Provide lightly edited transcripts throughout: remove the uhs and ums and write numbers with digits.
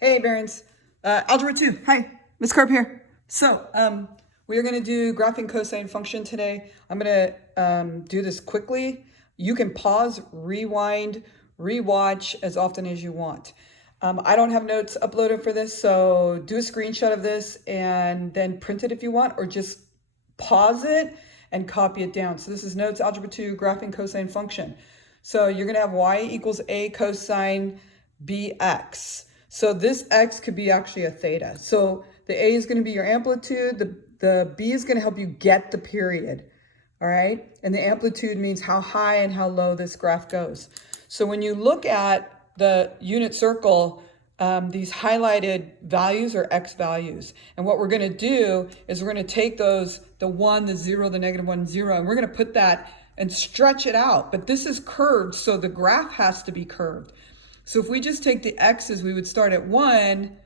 Hey, Barons. Algebra 2. Hi, Miss Carp here. So, we are going to do graphing cosine function today. I'm going to do this quickly. You can pause, rewind, rewatch as often as you want. I don't have notes uploaded for this, so do a screenshot of this and then print it if you want, or just pause it and copy it down. So this is notes, algebra 2, graphing cosine function. So you're going to have y equals a cosine bx. So this x could be actually a theta. So the a is going to be your amplitude. The b is going to help you get the period. All right. And the amplitude means how high and how low this graph goes. So when you look at the unit circle, these highlighted values are x values. And what we're going to do is we're going to take those, the 1, the 0, the -1, 0, and we're going to put that and stretch it out. But this is curved, so the graph has to be curved. So if we just take the x's, we would start at 1,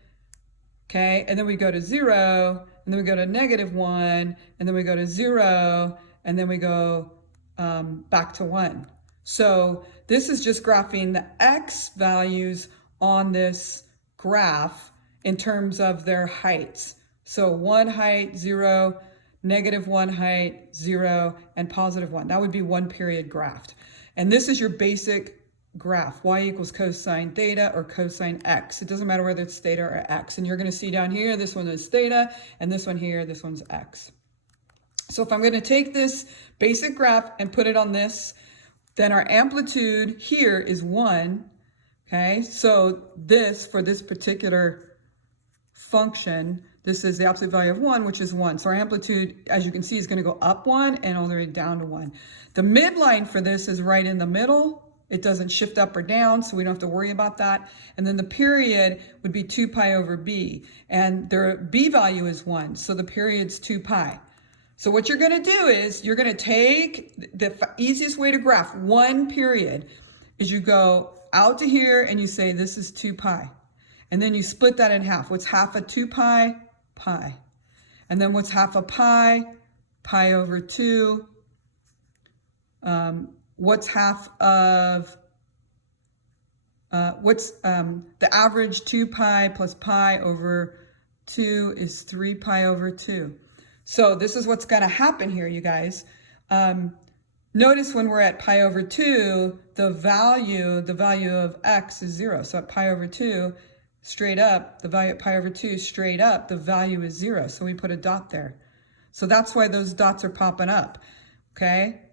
okay, and then we go to 0, and then we go to -1, and then we go to 0, and then we go back to 1. So this is just graphing the x values on this graph in terms of their heights. So 1 height, 0, -1 height, 0, and +1. That would be one period graphed. And this is your basic graph, y equals cosine theta or cosine x. It doesn't matter whether it's theta or x. And you're going to see down here, this one is theta, and this one here, this one's x. So if I'm going to take this basic graph and put it on this, then our amplitude here is 1. Okay, so this, for this particular function, this is the absolute value of 1, which is 1. So our amplitude, as you can see, is going to go up 1 and all the way down to 1. The midline for this is right in the middle. It doesn't shift up or down, so we don't have to worry about that. And then the period would be 2 pi over b. And their b value is 1, so the period's 2 pi. So what you're going to do is you're going to take the easiest way to graph one period is you go out to here and you say this is 2 pi. And then you split that in half. What's half of 2 pi? Pi. And then what's half of pi? Pi over 2. What's half of, the average 2 pi plus pi over 2 is 3 pi over 2. So this is what's going to happen here, you guys. Notice when we're at pi over 2, the value of x is 0. So at pi over 2, straight up, the value at pi over 2, straight up, the value is 0. So we put a dot there. So that's why those dots are popping up, okay?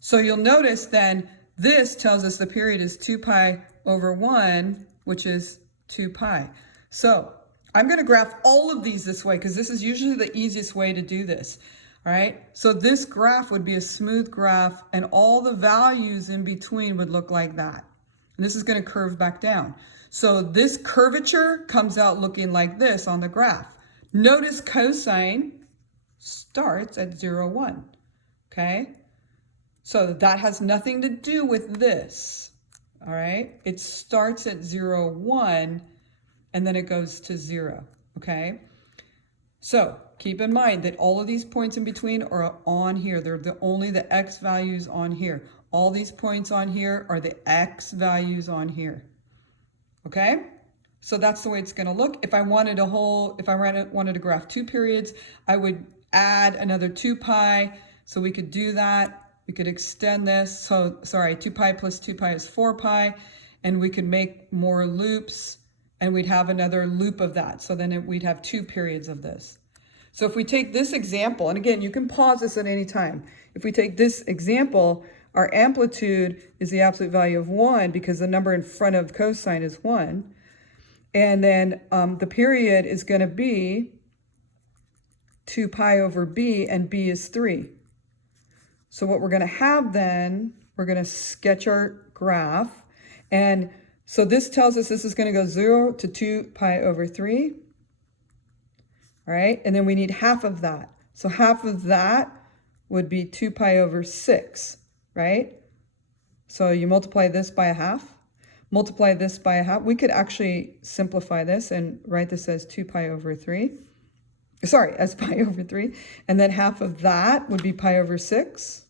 So you'll notice then this tells us the period is 2 pi over 1, which is 2 pi. So I'm going to graph all of these this way because this is usually the easiest way to do this. All right. So this graph would be a smooth graph and all the values in between would look like that. And this is going to curve back down. So this curvature comes out looking like this on the graph. Notice cosine starts at 0, 1. Okay. So that has nothing to do with this, all right? It starts at 0, 1, and then it goes to 0, okay? So keep in mind that all of these points in between are on here. They're only the x values on here. All these points on here are the x values on here, okay? So that's the way it's going to look. If I wanted to graph 2 periods, I would add another 2 pi, so we could do that. We could extend this, so sorry, 2 pi plus 2 pi is 4 pi, and we could make more loops, and we'd have another loop of that. So then we'd have 2 periods of this. So if we take this example, and again, you can pause this at any time. If we take this example, our amplitude is the absolute value of 1 because the number in front of cosine is 1. And then the period is going to be 2 pi over b, and b is 3. So what we're going to have then, we're going to sketch our graph. And so this tells us this is going to go 0 to 2 pi over 3. All right. And then we need half of that. So half of that would be 2 pi over 6, right? So you multiply this by a half, multiply this by a half. We could actually simplify this and write this as 2 pi over 3. Sorry, as pi over 3. And then half of that would be pi over 6.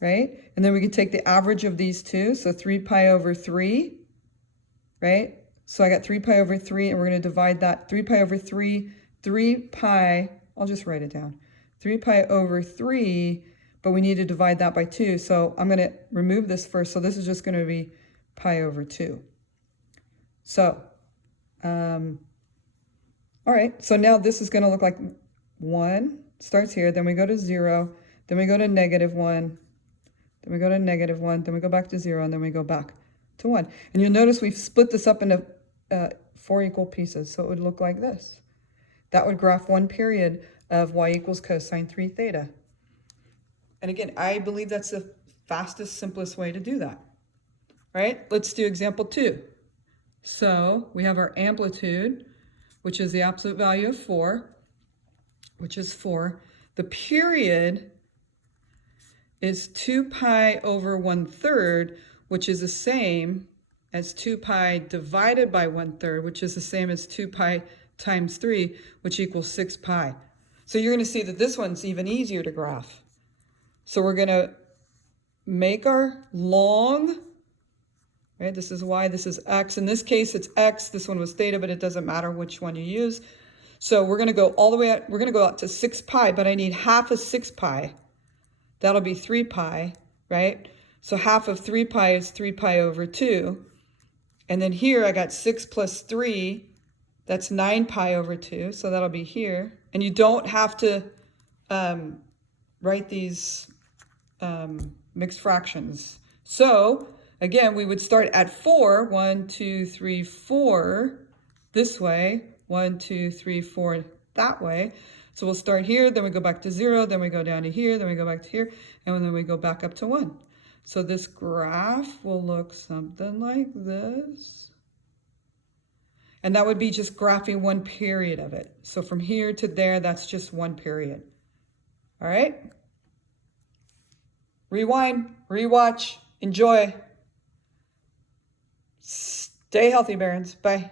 Right? And then we can take the average of these two. So 3 pi over 3, right? So I got 3 pi over 3, and we're going to divide that 3 pi over 3, 3 pi, I'll just write it down, 3 pi over 3, but we need to divide that by 2. So I'm going to remove this first. So this is just going to be pi over 2. So, all right, so now this is going to look like 1, starts here, then we go to 0, then we go to -1, then we go to -1, then we go back to 0, and then we go back to 1. And you'll notice we've split this up into 4 equal pieces, so it would look like this. That would graph one period of y equals cosine 3 theta. And again, I believe that's the fastest, simplest way to do that. All right, let's do example 2. So we have our amplitude, which is the absolute value of 4, which is 4. The period is 2 pi over 1/3, which is the same as 2 pi divided by 1/3, which is the same as 2 pi times 3, which equals 6 pi. So you're going to see that this one's even easier to graph. So we're going to make our long, right? This is y, this is x. In this case, it's x. This one was theta, but it doesn't matter which one you use. So we're going to go all the way out, we're going to go out to 6 pi, but I need half of 6 pi. That'll be 3 pi, right? So half of 3 pi is 3 pi over 2. And then here I got 6 plus 3, that's 9 pi over 2, so that'll be here. And you don't have to write these mixed fractions. So again, we would start at 4, 1, 2, 3, 4, this way, 1, 2, 3, 4, that way. So we'll start here, then we go back to 0, then we go down to here, then we go back to here, and then we go back up to 1. So this graph will look something like this. And that would be just graphing one period of it. So from here to there, that's just one period. All right? Rewind, rewatch, enjoy. Stay healthy, Barons. Bye.